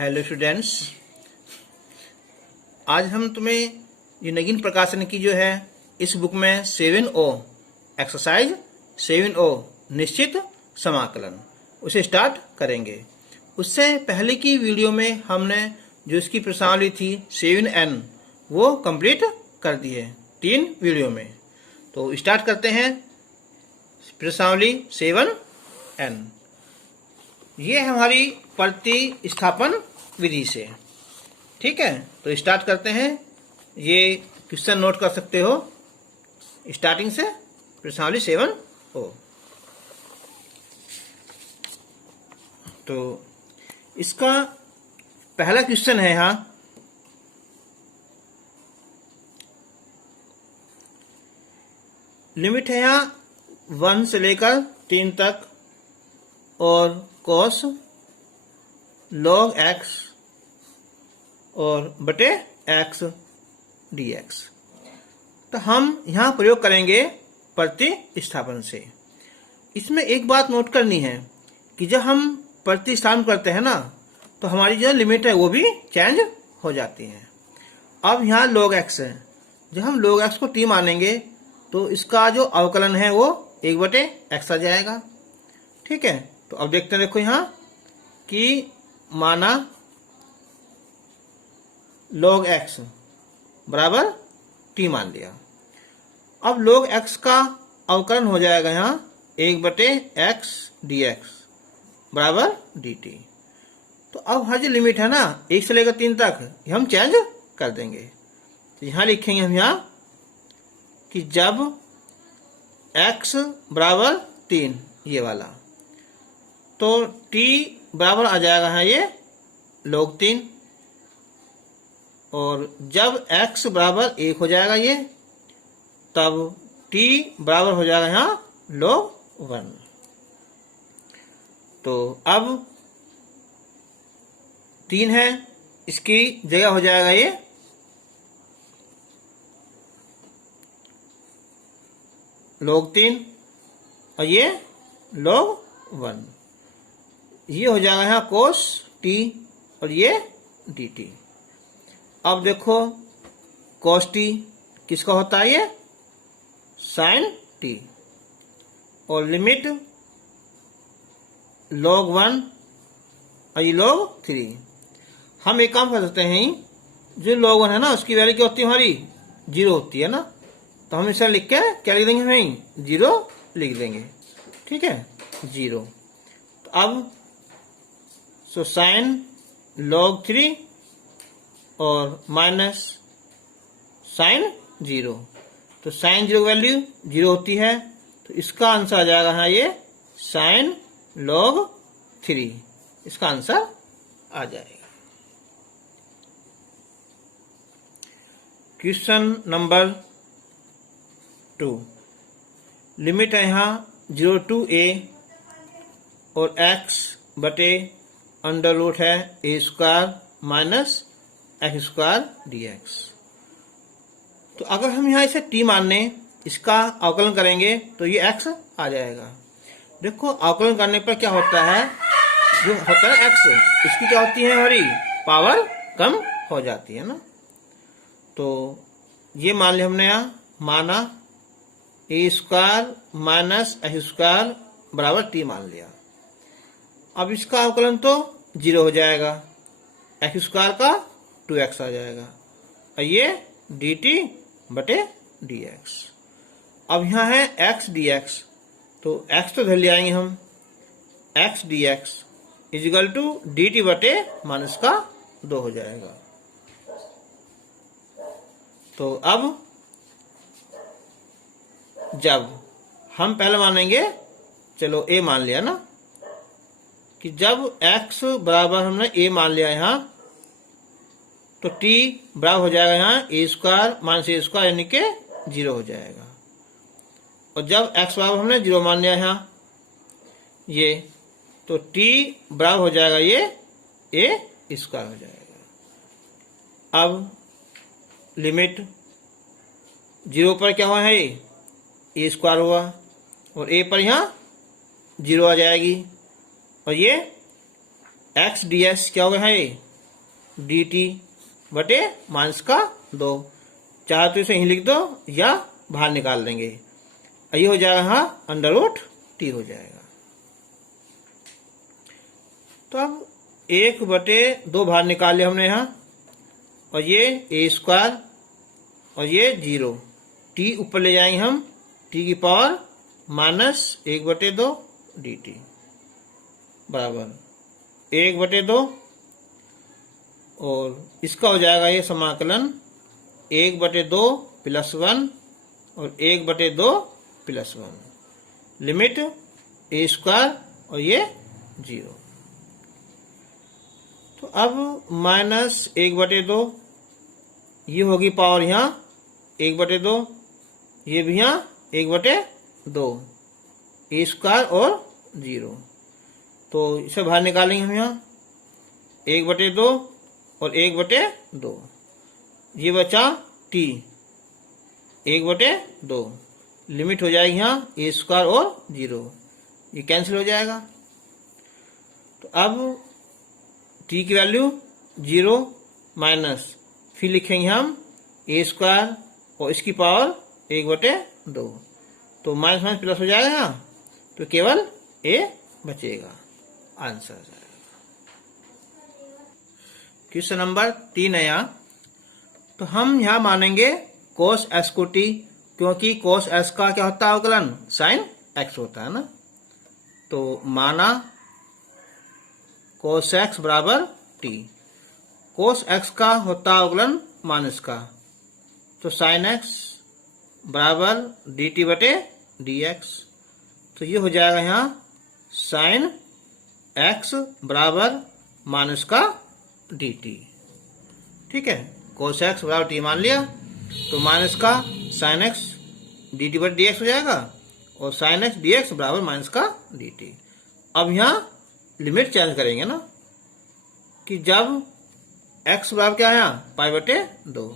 Hello students, आज हम तुम्हें ये नगीन प्रकाशन की जो है इस बुक में 7O एक्सरसाइज 7O निश्चित समाकलन उसे स्टार्ट करेंगे। उससे पहले की वीडियो में हमने जो इसकी प्रश्नावली थी 7N वो कंप्लीट कर दी है 3 वीडियो में। तो स्टार्ट करते हैं प्रश्नावली 7N। ये हमारी प्रतिस्थापन विधि से, ठीक है। तो स्टार्ट करते हैं। ये क्वेश्चन नोट कर सकते हो स्टार्टिंग से प्रश्नावली 7O। तो इसका पहला क्वेश्चन है यहाँ, लिमिट है यहाँ 1 से लेकर 3 तक और cos log x और बटे x dx। तो हम यहाँ प्रयोग करेंगे प्रतिस्थापन से। इसमें एक बात नोट करनी है कि जब हम प्रतिस्थापन करते हैं ना तो हमारी जो लिमिट है वो भी चेंज हो जाती है। अब यहाँ log x है, जब हम log x को t मानेंगे तो इसका जो अवकलन है वो 1 बटे x आ जाएगा, ठीक है। तो अब देखते हैं, देखो यहाँ कि माना log x बराबर t मान लिया। अब log x का अवकलन हो जाएगा यहाँ 1 बटे x dx बराबर dt। तो अब हर जो लिमिट है ना 1 से लेकर 3 तक ये हम चेंज कर देंगे। तो यहाँ लिखेंगे हम यहाँ कि जब x बराबर 3 ये वाला, तो t बराबर आ जाएगा है ये log 3, और जब x बराबर 1 हो जाएगा ये, तब t बराबर हो जाएगा यहाँ log 1। तो अब 3 है, इसकी जगह हो जाएगा ये log 3 और ये log 1। ये हो जाएगा यहाँ cos t और ये dt। अब देखो cos t किसका होता है, ये sin t, और लिमिट log 1 और ये log 3। हम एक काम कर सकते हैं, जो log 1 है ना उसकी वैल्यू क्या होती है हमारी 0 होती है ना, तो हम इसे लिख के क्या लिख देंगे, हमें 0 लिख देंगे, ठीक है 0। तो अब साइन log 3 और माइनस साइन 0, तो साइन 0 वैल्यू 0 होती है, तो इसका आंसर आ जाएगा हाँ ये साइन log 3, इसका आंसर आ जाएगा। क्वेश्चन नंबर 2, लिमिट है यहाँ 0 to a और x बटे अंडर रूट है a square minus x square dx। तो अगर हम यहाँ इसे t मान लें, इसका अवकलन करेंगे तो ये x आ जाएगा। देखो अवकलन करने पर क्या होता है, जो होता है x, इसकी क्या होती है हमारी पावर कम हो जाती है ना। तो ये मान लिया हमने, यहाँ माना a square minus x square बराबर t मान लिया। अब इसका अवकलन तो 0 हो जाएगा, x स्क्वायर का 2x आ जाएगा और ये dt बटे dx। अब यहाँ है x dx, तो x तो धर ले आएंगे हम, x dx is equal to dt बटे माइनस का 2 हो जाएगा। तो अब जब हम पहले मानेंगे, चलो a मान लिया ना, कि जब x बराबर हमने a मान लिया यहाँ, तो t बराबर हो जाएगा यहाँ a square minus a square यानी के 0 हो जाएगा। और जब x बराबर हमने 0 मान लिया यहाँ ये, तो t बराबर हो जाएगा ये a स्क्वायर हो जाएगा। अब लिमिट 0 पर क्या हुआ है, a स्क्वायर हुआ, और a पर यहाँ 0 आ जाएगी, और ये x ds क्या हो गया है, डी टी बटे माइनस का 2। चाहे तो इसे यहीं लिख दो या बाहर निकाल देंगे। ये हो जाएगा यहाँ अंडर रूट टी हो जाएगा। तो अब 1/2 बाहर निकाल लिया हमने यहाँ, और ये ए स्क्वायर और ये 0, टी ऊपर ले जाएंगे हम, टी की पावर -1/2 डी टी बराबर 1/2, और इसका हो जाएगा ये समाकलन 1/2 + 1 और 1/2 + 1, लिमिट ए स्क्वायर और ये 0। तो अब -1/2, ये होगी पावर यहाँ 1/2, ये भी यहाँ 1/2, ए स्क्वायर और 0। तो इसे बाहर निकालेंगे हम यहाँ 1/2 और 1/2, ये बचा टी 1/2, लिमिट हो जाएगी यहाँ ए स्क्वायर और 0, ये कैंसिल हो जाएगा। तो अब टी की वैल्यू 0 माइनस, फिर लिखेंगे हम ए स्क्वायर और इसकी पावर 1/2, तो माइनस माइनस प्लस हो जाएगा यहाँ, तो केवल ए बचेगा, आंसर आ जाएगा। क्वेश्चन नंबर 3 है यहाँ। तो हम यहाँ मानेंगे cos x को t, क्योंकि cos x का क्या होता है अवकलन, sin x होता है ना। तो माना cos x बराबर t, cos x का होता है अवकलन माइनस का, तो sin x बराबर dt बटे dx। तो ये हो जाएगा यहाँ sin x बराबर माइनस का dt। ठीक है, cos x बराबर t मान लिया, तो माइनस का sin x dt बटे dx हो जाएगा, और sin x dx बराबर माइनस का dt। अब यहाँ लिमिट चेंज करेंगे ना, कि जब x बराबर क्या है यहाँ π/2,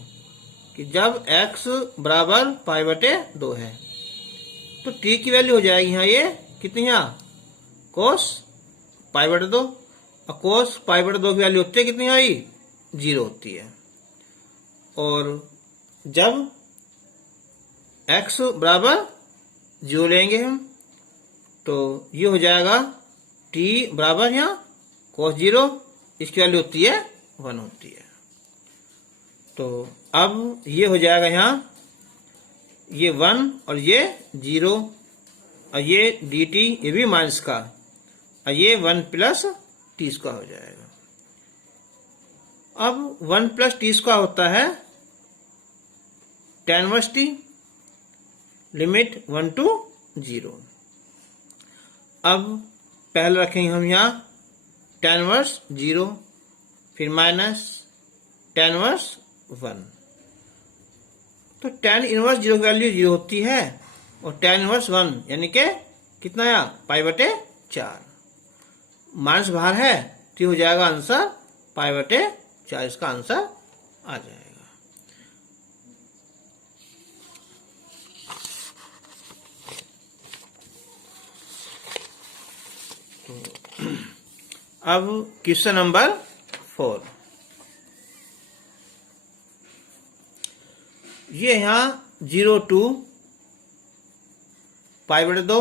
कि जब x बराबर π/2 है, तो t की वैल्यू हो जाएगी यहाँ ये कितनी, यहाँ cos π/2, और cos π/2 की वैल्यू होती है कितनी आई, 0 होती है। और जब x बराबर 0 लेंगे हम, तो ये हो जाएगा t बराबर यहाँ cos 0, इसकी वैल्यू होती है 1 होती है। तो अब ये हो जाएगा यहाँ ये 1 और ये 0, और ये dt ये भी माइनस का, और ये 1 + t² हो जाएगा। अब 1 + t² होता है tan 1t, लिमिट 1 to 0। अब पहले रखेंगे हम यहाँ tan 1 0, फिर माइनस tan 1 तो tan 1 0 की वैल्यू 0 होती है, और tan 1 यानी कि कितना है π/4, माइनस बाहर है, तो हो जाएगा आंसर π/4, इसका आंसर आ जाएगा। अब क्वेश्चन नंबर 4, ये यहाँ 0 to π/2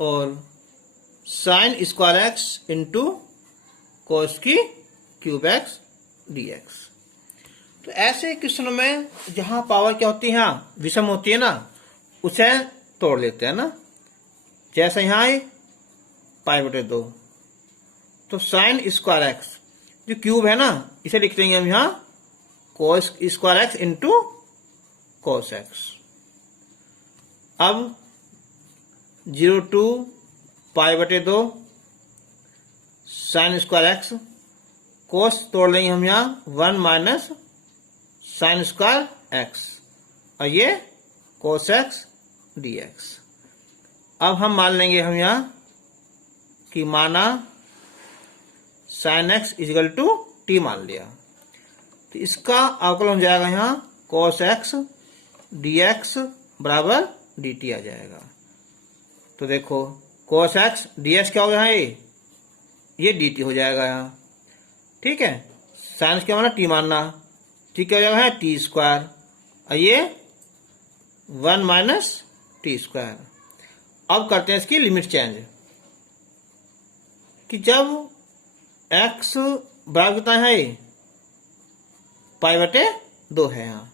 और sin² x इंटू cos की क्यूब x dx। तो ऐसे क्वेश्चनों में जहां पावर क्या होती है, यहाँ विषम होती है ना, उसे तोड़ लेते हैं ना। जैसे यहाँ है π/2, तो sin² x जो क्यूब है ना, इसे लिख देंगे हम यहाँ cos² x into cos x। अब 0 to π/2 sin² x, cos तोड़ लेंगे हम यहाँ 1 माइनस sin² x, और ये cos x dx। अब हम मान लेंगे हम यहाँ कि माना sin x = t मान लिया, तो इसका अवकलन हो जाएगा यहाँ cos x dx बराबर dt आ जाएगा। तो देखो cos x dx क्या हो गया, ये dt हो जाएगा यहाँ। ठीक है, साइन क्या माना, टी मानना, टी क्या हो जाएगा है टी स्क्वायर, और ये 1 माइनस टी स्क्वायर। अब करते हैं इसकी लिमिट चेंज कि जब x बराबर कितना है, π/2 है यहाँ,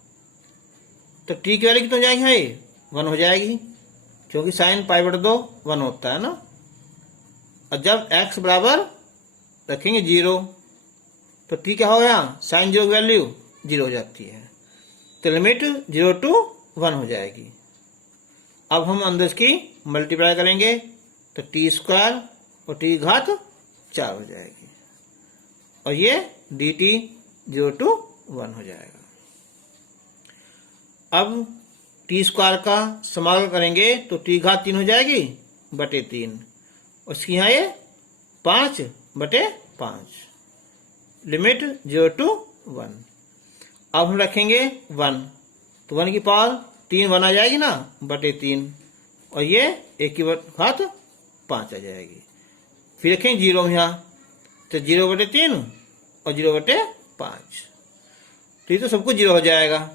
तो t की वैल्यू कितना हो जाएगी है 1 हो जाएगी, क्योंकि साइन π/2 1 होता है ना। और जब x बराबर रखेंगे 0 तो t क्या हो गया, साइन 0 की वैल्यू 0 हो जाती है, तो लिमिट 0 to 1 हो जाएगी। अब हम अंदर इसकी मल्टीप्लाई करेंगे तो टी स्क्वायर और टी घात 4 हो जाएगी, और ये dt 0 to 1 हो जाएगा। अब टी स्क्वायर का समाकलन करेंगे तो टी घात 3 हो जाएगी बटे 3, उसकी यहाँ ये 5/5, लिमिट 0 to 1। अब हम रखेंगे 1, तो 1 की पावर 3 1 आ जाएगी ना बटे 3, और ये 1 की घात 5 आ जाएगी। फिर रखेंगे 0 यहाँ, तो 0/3 और 0/5, तो ये तो सबको 0 हो जाएगा।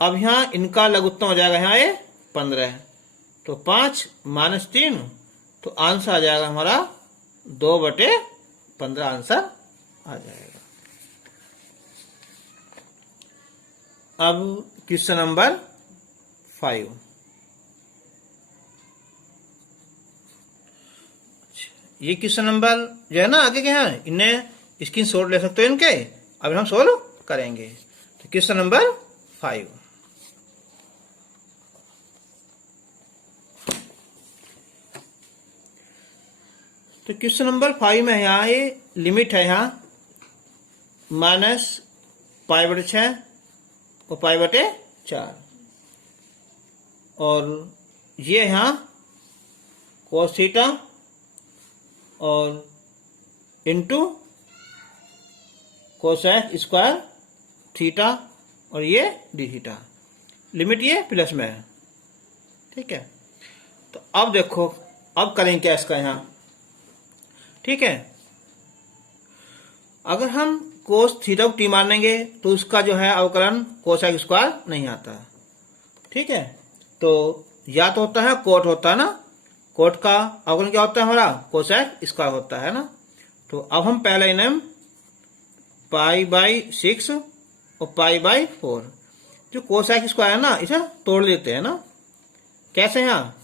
अब यहाँ इनका लघुत्तम हो जाएगा यहाँ ये 15, तो 5 माइनस 3, तो आंसर आ जाएगा हमारा 2/15 आंसर आ जाएगा। अब क्वेश्चन नंबर 5, ये क्वेश्चन नंबर जो है ना आगे के हैं, इन्हें स्क्रीनशॉट ले सकते हो इनके, अब हम सोल्व करेंगे। तो क्वेश्चन नंबर 5, तो क्वेश्चन नंबर 5 में यहाँ ये लिमिट है यहाँ -π/6 और π/4, और ये यहाँ cos थीटा और इंटू कोसेक स्क्वायर थीटा, और ये डी थीटा, लिमिट ये प्लस में है, ठीक है। तो अब देखो अब करेंगे क्या इसका यहाँ, ठीक है। अगर हम कोस थीटा को टी मानेंगे तो उसका जो है अवकलन कोसेक स्क्वायर नहीं आता, ठीक है। तो या तो होता है कोट होता है ना, कोट का अवकलन क्या होता है हमारा, कोसेक स्क्वायर होता है ना। तो अब हम पहला इन्हें π/6 और π/4, जो कोसेक स्क्वायर है ना इसे तोड़ लेते हैं ना, कैसे, यहाँ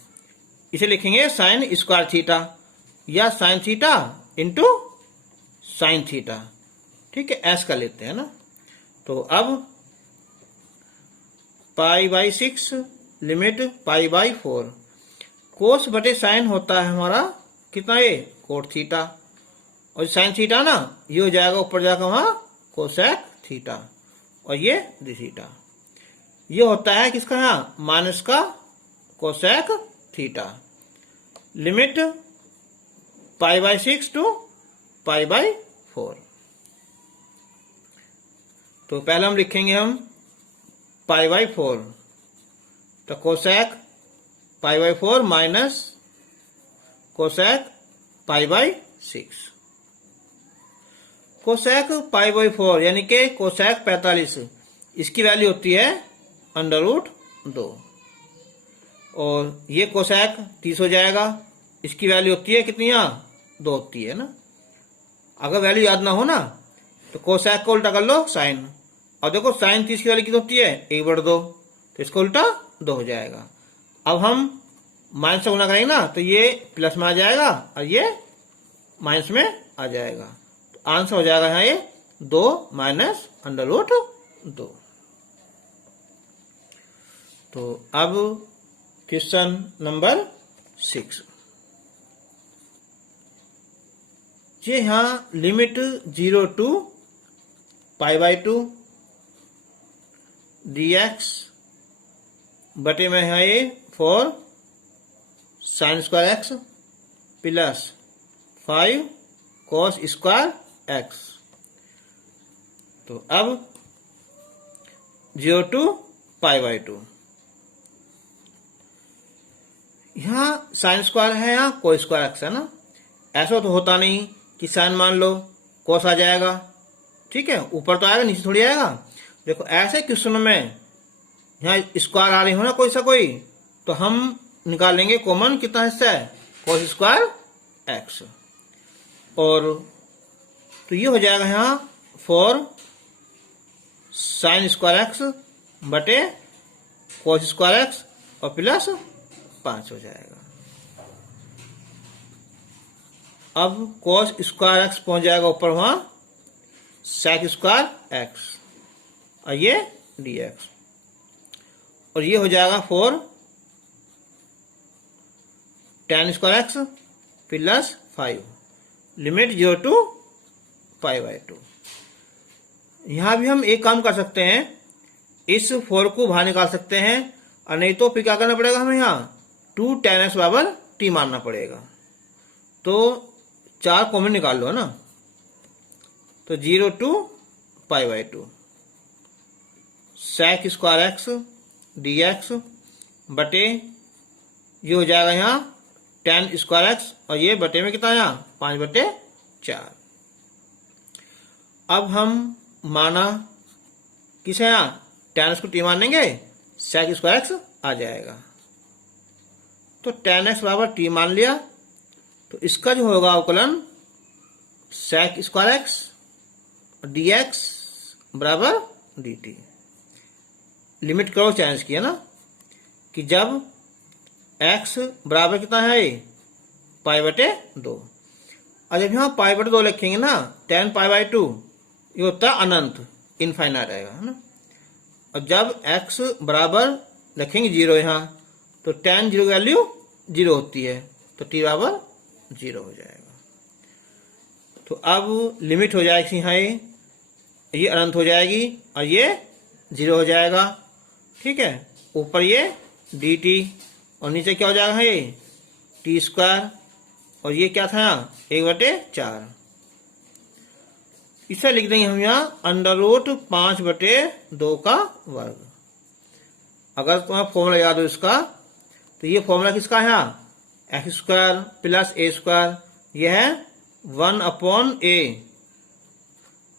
इसे लिखेंगे साइन स्क्वायर थीटा या sine theta into sine theta, ठीक है, ऐसा कर लेते हैं ना। तो अब π/6 लिमिट π/4, कोस बटे साइन होता है हमारा कितना, ये कोट थीटा, और साइन थीटा ना ये हो जाएगा ऊपर जाकर वहां कोसेक थीटा, और ये डी थीटा, ये होता है किसका यहाँ माइनस का कोसेक थीटा, लिमिट π/6 to π/4। तो पहले हम लिखेंगे हम π/4, तो कोसेक π/4 माइनस कोसेक π/6, कोसेक π/4 यानी कि कोसेक 45, इसकी वैल्यू होती है √2, और ये कोसेक 30 हो जाएगा, इसकी वैल्यू होती है कितनी, यहाँ 2 होती है ना। अगर वैल्यू याद ना हो ना तो कोसेक को उल्टा कर लो साइन, और देखो साइन 30 की वैल्यू कितनी होती है 1/2, तो इसको उल्टा 2 हो जाएगा। अब हम माइनस से गुना करेंगे ना तो ये प्लस में आ जाएगा और ये माइनस में आ जाएगा, तो आंसर हो जाएगा यहाँ ये 2 माइनस √2। तो अब क्वेश्चन नंबर 6, ये यहाँ लिमिट 0 to π/2 dx बटे में है ये 4 sine square x plus 5 cos square x। तो अब 0 to π/2, यहाँ साइन स्क्वायर है, यहाँ कोस स्क्वायर x है ना, ऐसा तो होता नहीं कि साइन मान लो कॉस आ जाएगा। ठीक है, ऊपर तो आएगा, नीचे थोड़ी आएगा। देखो ऐसे क्वेश्चन में यहाँ स्क्वायर आ रही हो ना कोई सा कोई, तो हम निकालेंगे कॉमन कितना हिस्सा है, कॉस स्क्वायर एक्स। और तो ये हो जाएगा यहाँ 4 साइन स्क्वायर एक्स बटे कॉस स्क्वायर एक्स और प्लस 5 हो जाएगा। अब कॉस स्क्वायर एक्स पहुंच जाएगा ऊपर वहां सेक स्क्वायर एक्स और ये dx, और ये हो जाएगा 4 tan square x plus 5 limit 0 to π/2। यहां भी हम एक काम कर सकते हैं, इस 4 को बाहर निकाल सकते हैं, और नहीं तो फिर क्या करना पड़ेगा हमें यहाँ 2 tan x बराबर t मानना पड़ेगा। तो 4 कॉमन निकाल लो ना, तो 0 to π/2 sec square x dx बटे ये हो जाएगा यहाँ tan स्क्वायर एक्स, और ये बटे में कितना यहाँ 5/4। अब हम माना किसे यहाँ tan x को t मान लेंगे, सेक स्क्वायर एक्स आ जाएगा। तो tan x बराबर t मान लिया, तो इसका जो होगा अवकलन सेक स्क्वायर एक्स dx बराबर dt। लिमिट करो चेंज किया ना कि जब x बराबर कितना है π/2, और जब यहाँ π/2 लिखेंगे ना tan π/2 ये होता है अनंत, इनफाइनाइट रहेगा है ना। और जब x बराबर लिखेंगे 0 यहाँ, तो tan 0 की वैल्यू 0 होती है, तो t बराबर 0 हो जाएगा। तो अब लिमिट हो जाएगी यहाँ ये अनंत हो जाएगी और ये 0 हो जाएगा। ठीक है, ऊपर ये dt और नीचे क्या हो जाएगा ये t स्क्वायर, और ये क्या था यहाँ 1/4। इसे लिख देंगे हम यहाँ √5/2 का वर्ग। अगर तुम्हें फॉर्मूला याद हो इसका, तो ये फॉर्मूला किसका है यहाँ x square plus a square, यह है 1/a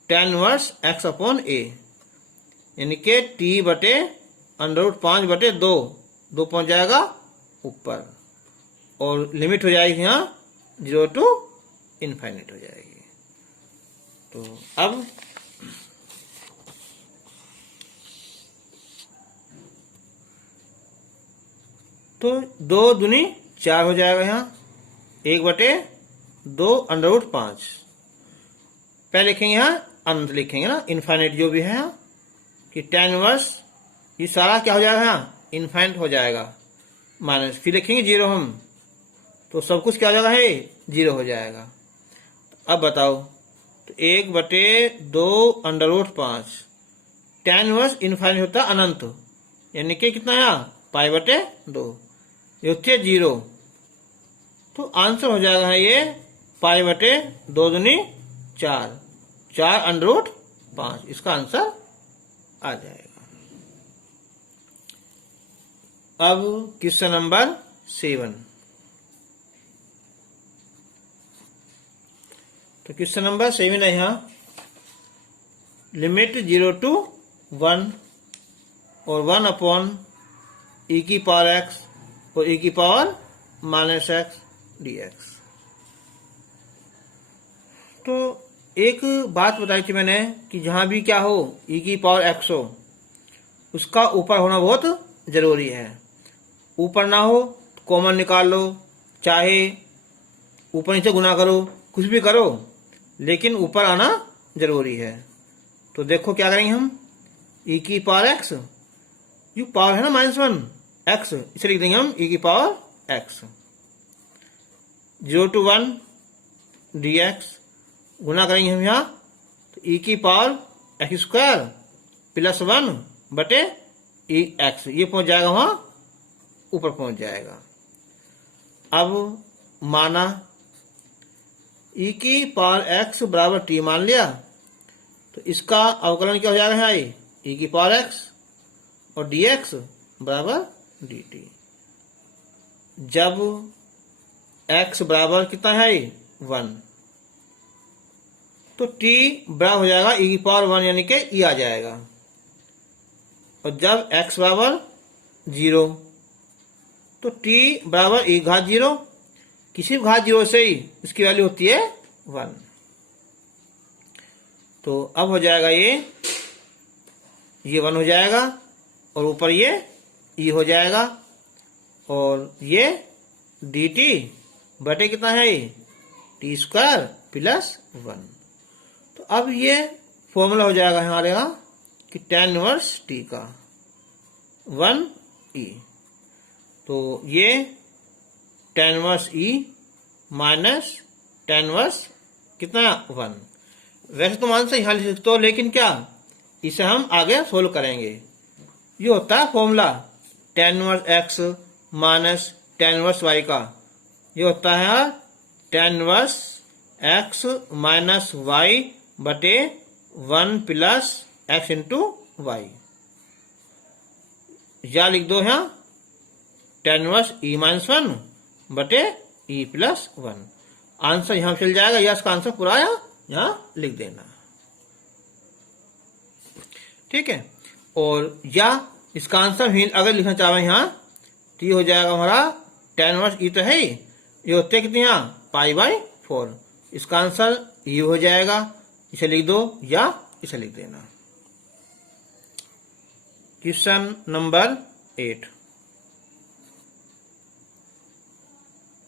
tan इनवर्स x/a, यानी कि t बटे √5/2 2 पहुंच जाएगा ऊपर, और लिमिट हो जाएगी यहाँ 0 टू इनफाइनाइट हो जाएगी। तो अब तो 2 दूनी 4 हो जाएगा यहाँ 1/2 √5। पहले लिखेंगे यहाँ अनंत लिखेंगे ना, इनफाइनाइट जो भी है यहाँ कि tan इनवर्स ये सारा क्या हो जाएगा यहाँ इनफाइनाइट हो जाएगा माइनस, फिर लिखेंगे 0 हम, तो सब कुछ क्या हो जाएगा है 0 हो जाएगा। अब बताओ, तो 1/2 √5 tan इनवर्स इनफाइनाइट होता है अनंत, यानी कि कितना है π/2, ये होती है 0। तो आंसर हो जाएगा ये π/2 दूनी 4 √5, इसका आंसर आ जाएगा। अब क्वेश्चन नंबर 7। तो क्वेश्चन नंबर 7 है यहाँ लिमिट 0 टू 1 और 1/e की पावर x और e की पावर -x dx। तो एक बात बताई थी मैंने कि जहां भी क्या हो e की पावर x हो, उसका ऊपर होना बहुत जरूरी है। ऊपर ना हो तो कॉमन निकाल लो, चाहे ऊपर नीचे गुना करो, कुछ भी करो, लेकिन ऊपर आना जरूरी है। तो देखो क्या करेंगे हम, e की पावर x, ये पावर है ना -1 x, इसे लिख देंगे हम e की पावर x 0 टू 1 dx, गुना करेंगे हम यहाँ, तो e की पावर x स्क्वायर प्लस 1 बटे x, ये पहुंच जाएगा वहां ऊपर पहुंच जाएगा। अब माना e की पावर x बराबर t मान लिया, तो इसका अवकलन क्या हो जाएगा यहाँ e की पावर x और dx बराबर dt। जब x बराबर कितना है 1, तो t बराबर हो जाएगा e की पावर 1 यानी कि e आ जाएगा। और जब x बराबर 0 तो t बराबर e घात 0, किसी भी घात 0 से ही इसकी वैल्यू होती है 1। तो अब हो जाएगा ये 1 हो जाएगा और ऊपर ये e हो जाएगा और ये dt बटे कितना है टी स्क्वायर प्लस 1। तो अब ये फॉर्मूला हो जाएगा हमारे यहाँ कि tan इनवर्स t का 1e। तो ये tan inverse e minus tan inverse कितना 1। वैसे तो मान से यहाँ लिख सकते हो, लेकिन क्या इसे हम आगे सोल्व करेंगे। ये होता है formula tan inverse x minus tan inverse y का। ये होता है tan inverse x minus y बटे 1 प्लस x इंटू वाई, या लिख दो यहाँ tan इनवर्स e माइनस 1 बटे e प्लस 1। आंसर यहाँ चल जाएगा, या इसका आंसर पूरा यहाँ लिख देना, ठीक है। और या इसका आंसर ही अगर लिखना चाहे यहाँ तो ये हो जाएगा हमारा tan इनवर्स e तो है ही, ये होते कितने यहाँ π/4। इसका आंसर ये हो जाएगा, इसे लिख दो या इसे लिख देना। Question number 8।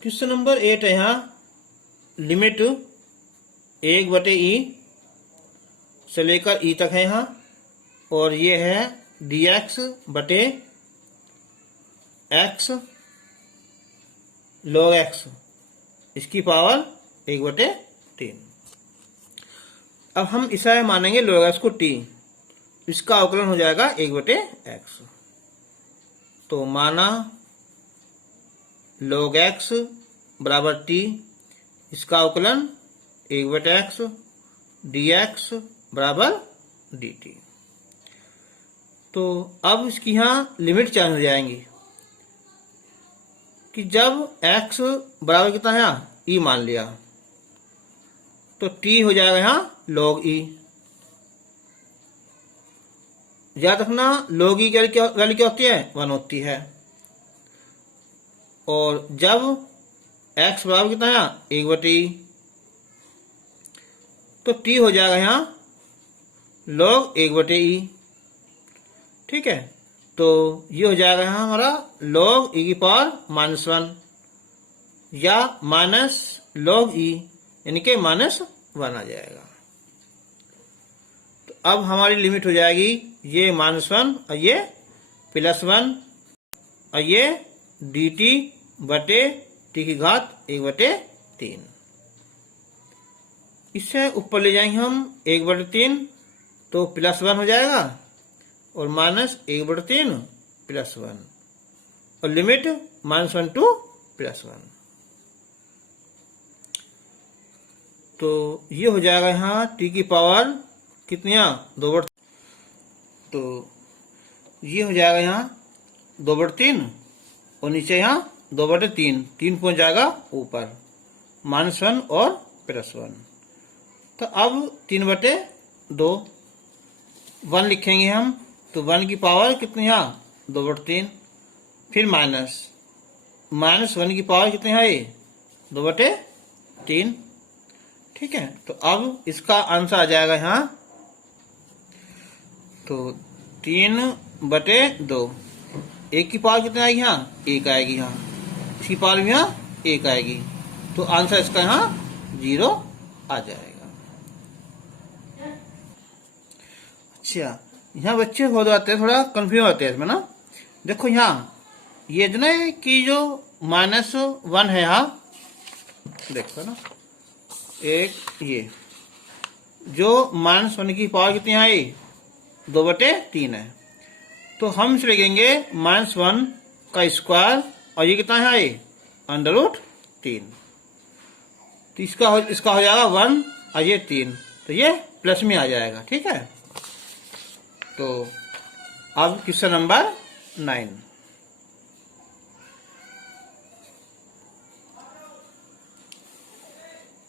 क्वेश्चन नंबर 8 है यहाँ लिमिट 1/e से लेकर e तक है यहाँ, और ये है dx बटे x log x, इसकी पावर 1/3। अब हम इसे मानेंगे log x को t, इसका अवकलन हो जाएगा 1/x। तो माना log x बराबर t, इसका अवकलन 1/x dx बराबर dt। तो अब इसकी यहाँ लिमिट चेंज हो जाएंगी कि जब x बराबर कितना है e मान लिया तो t हो जाएगा यहाँ log e। याद रखना log e की वैल्यू क्या होती है 1 होती है। और जब x बराबर कितना है 1/e तो t हो जाएगा यहाँ log 1/e, ठीक है। तो ये हो जाएगा यहाँ हमारा log e की पावर -1 या माइनस log e यानी कि -1 आ जाएगा। तो अब हमारी लिमिट हो जाएगी ये -1 और ये +1 और ये dt बटे t की घात 1/3। इससे ऊपर ले जाएंगे हम 1/3 तो +1 हो जाएगा और -1/3 +1 और लिमिट -1 टू +1। तो ये हो जाएगा यहाँ t की पावर कितनी 2/3। तो ये हो जाएगा यहाँ 2/3 और नीचे यहाँ 2/3, 3 पहुंच जाएगा ऊपर -1 और +1। तो अब 3/2 1 लिखेंगे हम, तो 1 की पावर कितनी है 2/3, फिर -1 की पावर कितनी है 2/3, ठीक है। तो अब इसका आंसर आ जाएगा यहाँ तो 3/2, 1 की पावर कितनी आएगी यहाँ 1 आएगी, यहाँ इसकी पावर भी यहाँ 1 आएगी, तो आंसर इसका यहाँ 0 आ जाएगा। अच्छा, यहाँ बच्चे हो जाते हैं थोड़ा कंफ्यूज होते हैं इसमें ना। देखो यहाँ ये जो ना कि जो -1 है यहाँ, देखो ना एक ये जो -1 की पावर कितनी है 2/3 है, तो हम इसे लिखेंगे -1 का स्क्वायर और ये कितना है √3। तो इसका हो जाएगा 1 और ये 3, तो ये प्लस में आ जाएगा, ठीक है। तो अब क्वेश्चन नंबर 9।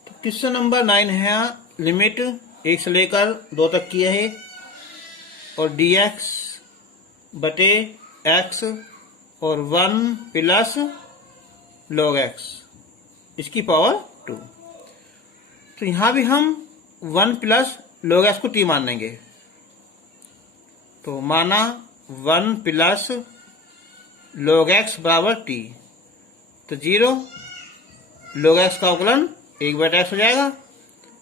तो क्वेश्चन नंबर 9 है लिमिट 1 से लेकर 2 तक की है और dx बटे x और 1 प्लस log x इसकी पावर 2। तो यहाँ भी हम 1 प्लस log x को t मान लेंगे। तो माना 1 प्लस log x बराबर t, तो 0 log x का अवकलन 1/x हो जाएगा,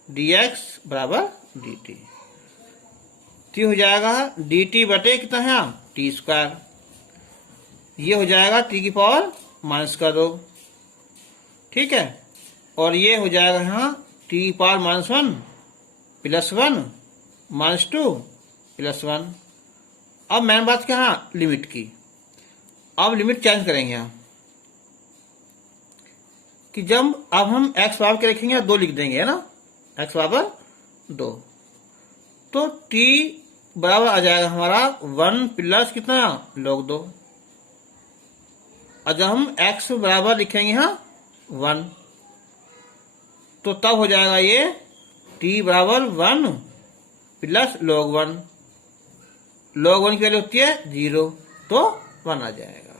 dx बराबर dt। तो हो जाएगा dt बटे कितना है t स्क्वायर, ये हो जाएगा t की पावर -2, ठीक है। और ये हो जाएगा यहाँ t की पावर -1 प्लस 1 -2 प्लस 1। अब मैंने बात किया हाँ लिमिट की। अब लिमिट चेंज करेंगे यहाँ कि जब अब हम x बराबर के रखेंगे 2 लिख देंगे, है ना, x बराबर 2, तो t बराबर आ जाएगा हमारा 1 प्लस कितना log 2। और जब हम x बराबर लिखेंगे यहाँ 1, तो तब हो जाएगा ये t बराबर 1 प्लस log 1। log 1 की वैल्यू होती है 0, तो 1 आ जाएगा।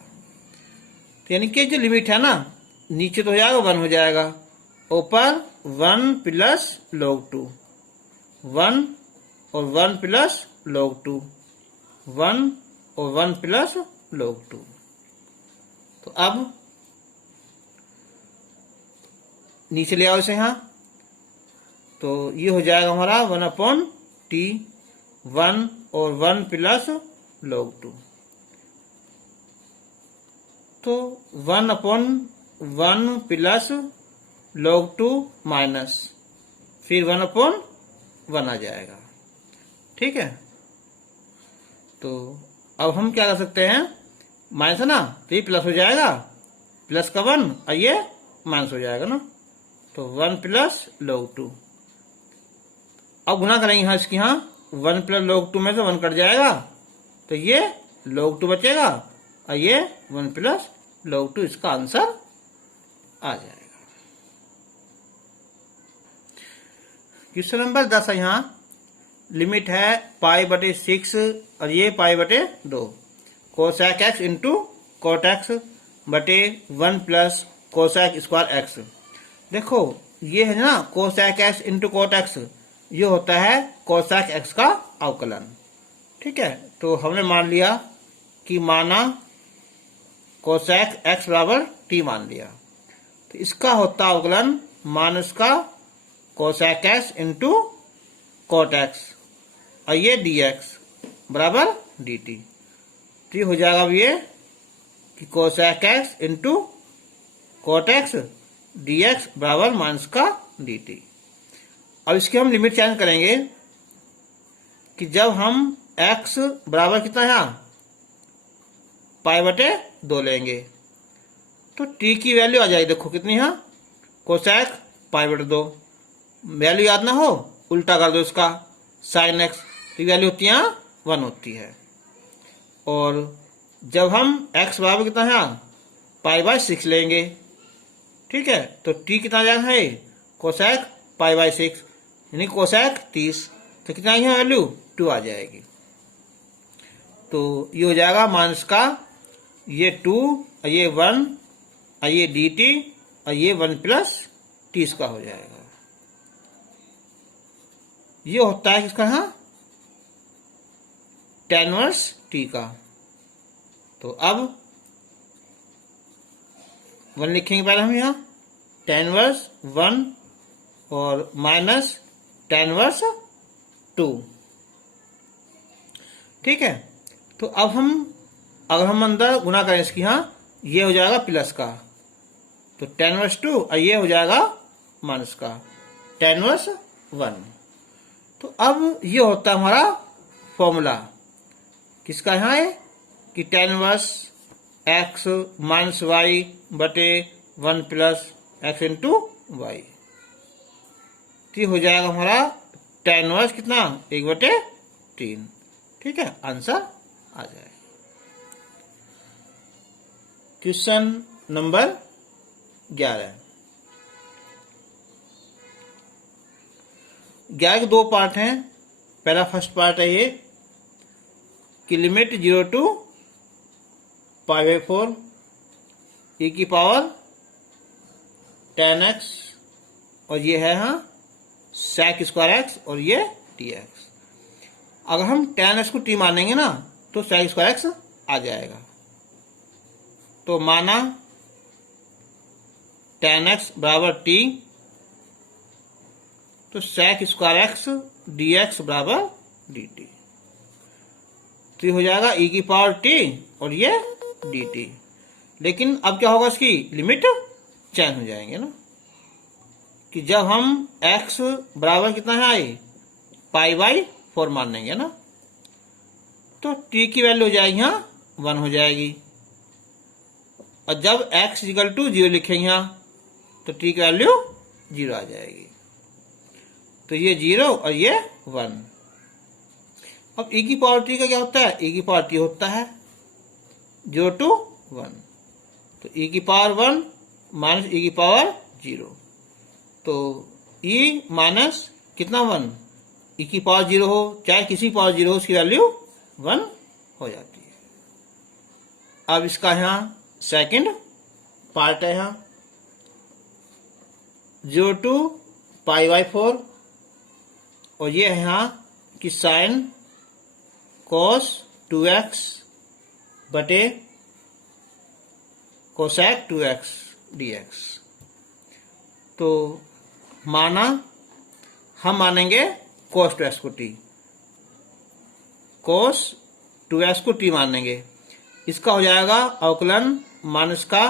तो यानी कि जो लिमिट है ना, नीचे तो हो जाएगा 1 हो जाएगा, ऊपर 1 प्लस log 2, 1 और 1 प्लस log 2, 1 और 1 प्लस log 2। तो अब नीचे ले आओ इसे यहाँ, तो ये हो जाएगा हमारा 1/t, 1 और 1 प्लस log 2। तो 1/1 प्लस log 2 माइनस फिर 1/1 आ जाएगा, ठीक है। तो अब हम क्या कर सकते हैं, माइनस है ना, तो ये प्लस हो जाएगा, प्लस का 1 और ये माइनस हो जाएगा ना, तो 1 प्लस log 2। अब गुना करेंगे यहाँ इसकी, यहाँ 1 प्लस log 2 में से 1 कट जाएगा, तो ये log 2 बचेगा और ये 1 प्लस log 2, इसका आंसर आ जाएगा। क्वेश्चन नंबर 10 है, यहाँ लिमिट है π/6 और ये π/2 cosec x into cot x बटे 1 प्लस कोसेक स्क्वायर x। देखो ये है ना cosec x into cot x, ये होता है कोसेक x का अवकलन, ठीक है। तो हमने मान लिया कि माना कोसेक x बराबर t मान लिया, तो इसका होता अवकलन माइनस का cosec x into cot x और ये dx बराबर dt। तो ये हो जाएगा अब ये कि cosec x into cot x dx बराबर माइनस का dt। अब इसके हम लिमिट चेंज करेंगे कि जब हम x बराबर कितना है π/2 लेंगे, तो t की वैल्यू आ जाएगी, देखो कितनी है, कोसेक π/2। वैल्यू याद ना हो उल्टा कर दो इसका, साइन x, तो वैल्यू होती है 1 होती है। और जब हम x बराबर कितना है π/6 लेंगे, ठीक है, तो t कितना जाएगा है कोसेक π/6 यानी कोसेक 30, तो कितना है वैल्यू 2 आ जाएगी। तो ये हो जाएगा माइनस का ये 2 और ये 1 और ये dt और ये 1 प्लस t का हो जाएगा। ये होता है किसका, हाँ tan इनवर्स t का। तो अब 1 लिखेंगे पहले हम यहाँ, tan इनवर्स 1 और माइनस tan इनवर्स 2, ठीक है। तो अब हम अगर हम अंदर गुना करें इसकी, यहाँ ये हो जाएगा प्लस का, तो tan इनवर्स 2 और ये हो जाएगा माइनस का tan इनवर्स 1। तो अब ये होता है हमारा फॉर्मूला किसका यहाँ है कि tan inverse x minus y बटे 1 प्लस एक्स इंटू वाई। तो हो जाएगा हमारा tan इनवर्स कितना 1/3, ठीक है, आंसर आ जाएगा। क्वेश्चन नंबर 11, 11 के दो पार्ट हैं। पहला फर्स्ट पार्ट है ये कि लिमिट 0 to π/4 e की पावर 10x और ये है हाँ sec² x और ये dx। अगर हम 10x को t मानेंगे ना तो sec² x आ जाएगा। तो माना 10x बराबर t, तो sec² x dx बराबर dt। तो ये हो जाएगा e की पावर t और ये dt। लेकिन अब क्या होगा, इसकी लिमिट चेंज हो जाएंगे ना, कि जब हम x बराबर कितना है आई π/4 मान लेंगे ना, तो t की वैल्यू हो जाएगी यहाँ 1 हो जाएगी। और जब x = 0 लिखेंगे यहाँ तो t की वैल्यू 0 आ जाएगी। तो ये 0 और ये 1। अब e की पावर t का क्या होता है, e की पावर t होता है 0 to 1। तो e की पावर 1 माइनस e की पावर 0। तो e माइनस कितना 1, e की पावर 0 हो चाहे किसी पावर 0 हो, उसकी वैल्यू 1 हो जाती है। अब इसका यहाँ सेकंड पार्ट है, यहाँ 0 to π/4 और ये है यहाँ कि sin cos 2x बटे cosec 2x dx। तो माना हम मानेंगे cos 2x को t, cos 2x को t मानेंगे। इसका हो जाएगा अवकलन माइनस का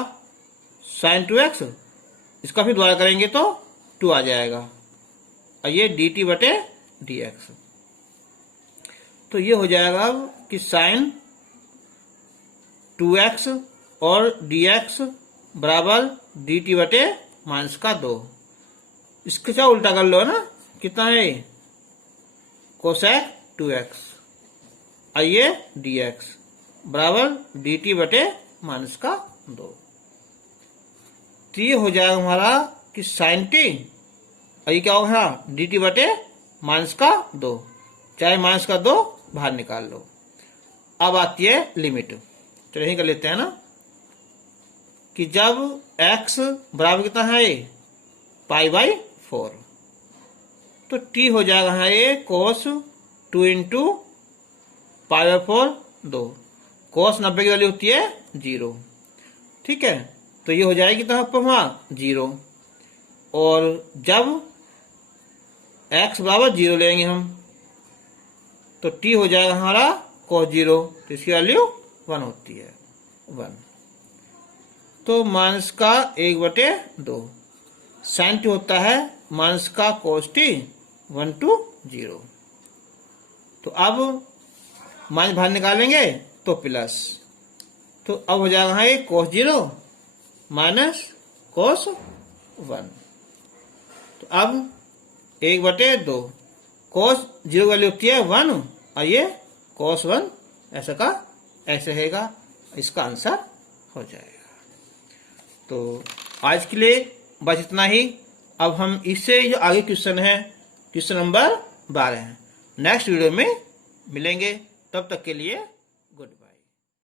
sin 2x, इसका फिर द्वारा करेंगे तो 2 आ जाएगा और ये dt बटे dx। तो ये हो जाएगा कि sin 2x और dx बराबर dt बटे माइनस का 2। इसके क्या उल्टा कर लो ना, कितना है cosec 2x और ये dx बराबर dt बटे माइनस का 2। तो ये हो जाएगा हमारा कि sin t और ये क्या होगा dt बटे माइनस का 2, चाहे माइनस का 2 बाहर निकाल लो। अब आती है लिमिट, तो यही कर लेते हैं ना कि जब x बराबर कितना है π/4 तो t हो जाएगा यहाँ ये cos 2 into π/4 2। cos 90 की वैल्यू होती है 0, ठीक है। तो ये हो जाएगी तो वहाँ 0। और जब x बराबर 0 लेंगे हम तो t हो जाएगा हमारा cos 0, तो इसकी वैल्यू 1 होती है 1। तो माइनस का 1/2 sin t होता है माइनस का cos t 1 to 0। तो अब माइनस बाहर निकालेंगे तो प्लस, तो अब हो जाएगा ये cos 0 माइनस cos 1। तो अब 1/2 cos 0 वैल्यू होती है 1 और ये cos 1 ऐसा का ऐसे रहेगा, इसका आंसर हो जाएगा। तो आज के लिए बस इतना ही। अब हम इससे जो आगे क्वेश्चन है, क्वेश्चन नंबर 12 है, नेक्स्ट वीडियो में मिलेंगे। तब तक के लिए